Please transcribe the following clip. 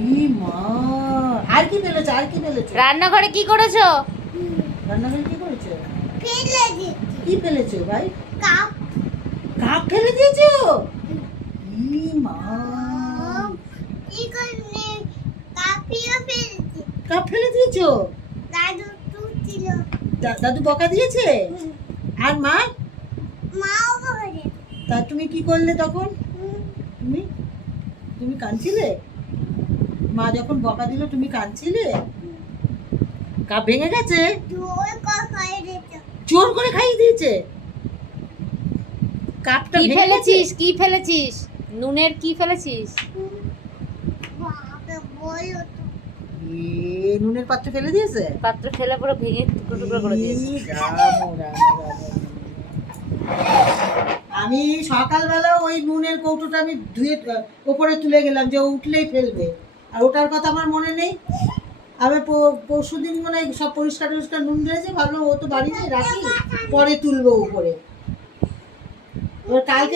ই মা। আর কি ফেলেছো আর কি ফেলেছো রান্নাঘরে কি করেছ? রান্নাঘরে কি করেছ? ফেলে দিচ্ছি কি ফেলেছো ভাই? কাপ। কাপ ফেলে দিয়েছ? ই মা। কি করে কাপিও কাপ ফেলে দিয়েছ? দাদু দাদু বকা দিয়েছে? আর মা? মাও তা তুমি কি করলে তখন? তুমি তুমি কাঁদছিলে? মা যখন বকা দিল তুমি কাঁদছিলে? কাপ ভেঙে গেছে? জোর করে খাইয়ে দিয়েছে। কাপটা কি ফেলেছিস? কি ফেলেছিস? নুনের কি ফেলেছিস? বাবা বলো তো। এ, নুনের পাত্র ফেলে দিয়েছে? পাত্র ফেলে পুরো ভেঙে টুকরো টুকরো করে দিয়েছে। আমি সকালবেলা ওই নুনের কৌটোটা আমি ধুয়ে ওপরে তুলে গেলাম যে ও উঠলেই ফেলবে। আর ওটার কথা আমার মনে নেই। আমি পরশু দিন মনে হয় সব পরিষ্কার টরিষ্কার নুন রয়েছে ভাবলো ও তো বাড়ি নেই রাখি, পরে তুলবো উপরে। এবার কালকে